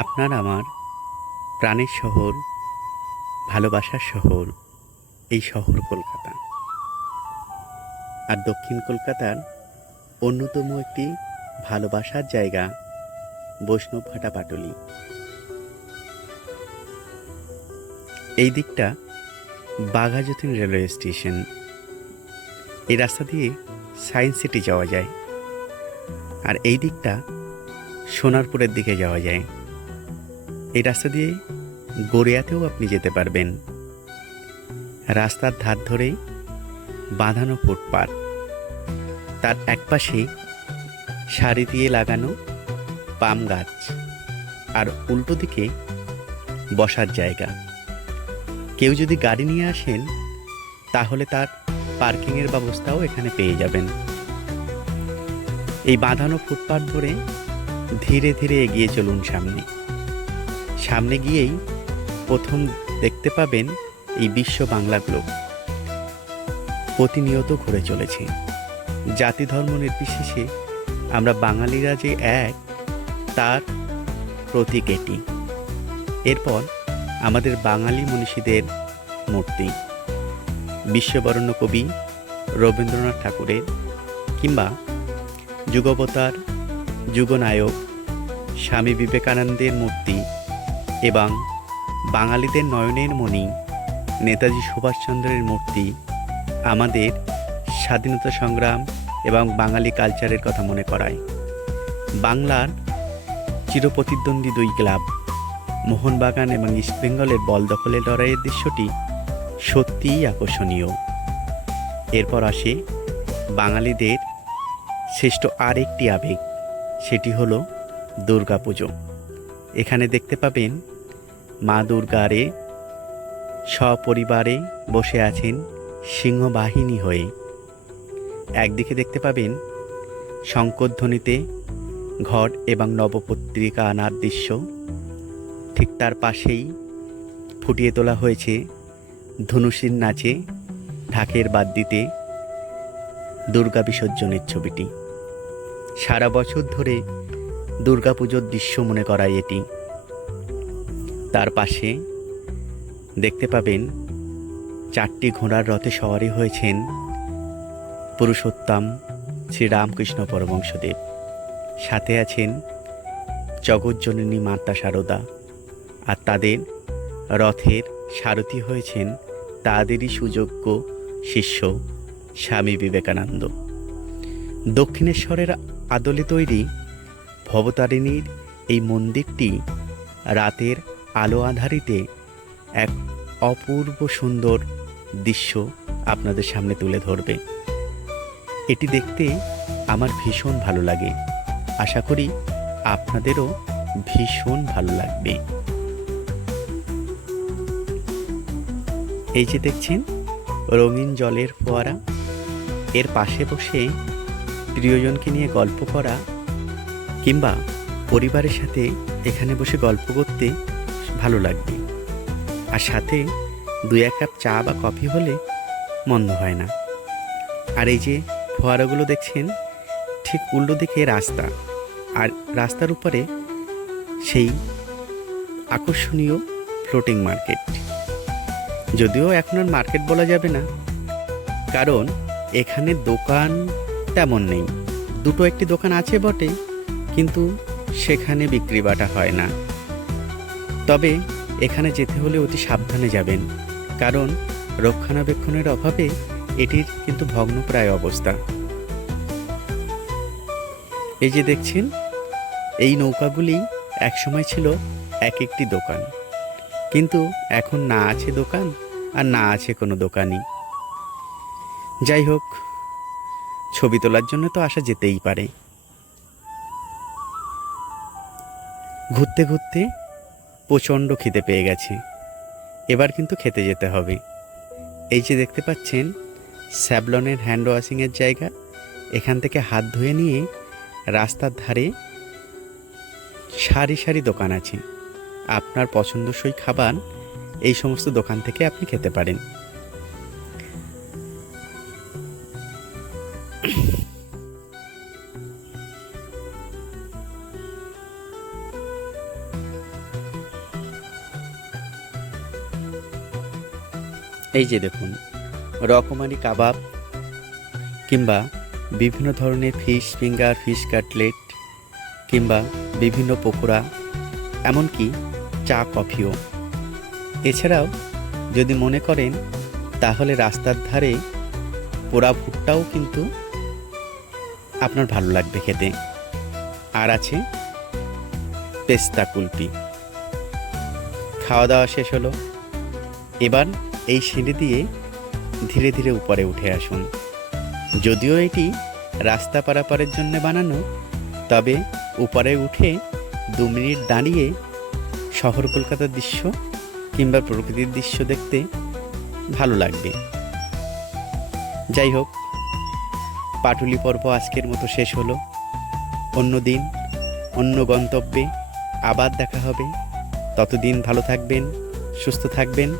আপনার আমার প্রাণের শহর, ভালোবাসার শহর, এই শহর কলকাতা। আর দক্ষিণ কলকাতার অন্যতম একটি ভালোবাসার জায়গা বৈষ্ণবঘাটা পাটুলি। এই দিকটা বাঘাযতীন রেলওয়ে স্টেশন। এই রাস্তা দিয়ে সায়েন্স সিটি যাওয়া যায়, আর এই দিকটা সোনারপুরের দিকে যাওয়া যায়। এই রাস্তা দিয়ে গড়িয়াতেও আপনি যেতে পারবেন। রাস্তার ধার ধরে বাঁধানো ফুটপাত, তার একপাশে সারি দিয়ে লাগানো পাম গাছ, আর উল্টো দিকে বসার জায়গা। কেউ যদি গাড়ি নিয়ে আসেন তাহলে তার পার্কিংয়ের ব্যবস্থাও এখানে পেয়ে যাবেন। এই বাঁধানো ফুটপাত ধরে ধীরে ধীরে এগিয়ে চলুন সামনে। সামনে গিয়েই প্রথম দেখতে পাবেন এই বিশ্ব বাংলা গ্লোব। প্রতিনিয়ত ঘুরে চলেছে। জাতি ধর্ম নির্বিশেষে আমরা বাঙালিরা যে এক, তার প্রতীক এটি। এরপর আমাদের বাঙালি মনীষীদের মূর্তি, বিশ্ববরেণ্য কবি রবীন্দ্রনাথ ঠাকুরের, কিংবা যুগবতার যুগনায়ক স্বামী বিবেকানন্দের মূর্তি, এবং বাঙালিদের নয়নের মণি নেতাজি সুভাষচন্দ্রের মূর্তি আমাদের স্বাধীনতা সংগ্রাম এবং বাঙালি কালচারের কথা মনে করায়। বাংলার চিরপ্রতিদ্বন্দ্বী দুই ক্লাব মোহনবাগান এবং ইস্টবেঙ্গলের বল দখলের লড়াইয়ের দৃশ্যটি সত্যিই আকর্ষণীয়। এরপর আসে বাঙালিদের শ্রেষ্ঠ আরেকটি আবেগ, সেটি হলো দুর্গাপুজো। এখানে দেখতে পাবেন মা দুর্গারে সপরিবারে বসে আছেন সিংহবাহিনী হয়ে। একদিকে দেখতে পাবেন শঙ্করধ্বনিতে ঘট এবং নবপত্রিকা আনার দৃশ্য, ঠিক তার পাশেই ফুটিয়ে তোলা হয়েছে ধনুষীর নাচে ঢাকের বাদ্যিতে দুর্গা বিসর্জনের ছবিটি। সারা বছর ধরে দুর্গাপুজোর দৃশ্য মনে করায় এটি। তার পাশে দেখতে পাবেন চারটি ঘোড়ার রথে সওয়ারি হয়েছেন পুরুষোত্তম শ্রীরামকৃষ্ণ পরমহংসদেব। সাথে আছেন জগজ্জননী মাতা শারদা, আর তাদের রথের সারথি হয়েছেন তাদেরই সুযোগ্য শিষ্য স্বামী বিবেকানন্দ। দক্ষিণেশ্বরের আদলে তৈরি ভবতারিণীর এই মন্দিরটি রাতের আলো আঁধারিতে এক অপূর্ব সুন্দর দৃশ্য আপনাদের সামনে তুলে ধরবে। এটি দেখতে আমার ভীষণ ভালো লাগে। আশা করি আপনাদেরও ভীষণ ভালো লাগবে। এই যে দেখছেন রঙিন জলের ফোয়ারা, এর পাশে বসে প্রিয়জনকে নিয়ে গল্প করা কিংবা পরিবারের সাথে এখানে বসে গল্প করতে ভালো লাগবে। আর সাথে 2-1 কাপ চা বা কফি হলে মন্দ হয় না। আর এই যে ফোয়ারাগুলো দেখছেন, ঠিক উল্টো দিকে রাস্তা, আর রাস্তার উপরে সেই আকর্ষণীয় ফ্লোটিং মার্কেট। যদিও এখন আর মার্কেট বলা যাবে না, কারণ এখানে দোকান তেমন নেই। দুটো একটি দোকান আছে বটে, কিন্তু সেখানে বিক্রি বাটা হয় না। তবে এখানে যেতে হলে অতি সাবধানে যাবেন, কারণ রক্ষণাবেক্ষণের অভাবে এটির কিন্তু ভগ্নপ্রায় অবস্থা। এই যে দেখছেন এই নৌকাগুলি একসময় ছিল এক একটি দোকান, কিন্তু এখন না আছে দোকান আর না আছে কোনো দোকানই। যাই হোক, ছবি তোলার জন্য তো আসা যেতেই পারে। ঘুরতে ঘুরতে প্রচণ্ড খিদে পেয়ে গেছে, এবার কিন্তু খেতে যেতে হবে। এই যে দেখতে পাচ্ছেন স্যাভলনের হ্যান্ড ওয়াশিংয়ের জায়গা, এখান থেকে হাত ধুয়ে নিয়ে রাস্তার ধারে সারি সারি দোকান আছে। আপনার পছন্দসই খাবার এই সমস্ত দোকান থেকে আপনি খেতে পারেন। এই যে দেখুন, রকমারি কাবাব কিংবা বিভিন্ন ধরনের ফিশ ফিঙ্গার, ফিশ কাটলেট কিংবা বিভিন্ন পকোড়া, এমনকি চা কফিও। এছাড়াও যদি মনে করেন তাহলে রাস্তার ধারে পোড়া ভুট্টাও কিন্তু আপনার ভালো লাগবে খেতে। আর আছে পেস্তা কুলফি। খাওয়া দাওয়া শেষ হলো, এবার এই সিঁড়ি দিয়ে ধীরে ধীরে উপরে উঠে আসুন। যদিও এটি রাস্তা পারাপারের জন্য বানানো, তবে উপরে উঠে 2 মিনিট দাঁড়িয়ে শহর কলকাতার দৃশ্য কিংবা প্রকৃতির দৃশ্য দেখতে ভালো লাগবে। যাই হোক, পাটুলি পর্ব আজকের মতো শেষ হলো। অন্য দিন অন্য গন্তব্যে আবার দেখা হবে। ততদিন ভালো থাকবেন, সুস্থ থাকবেন।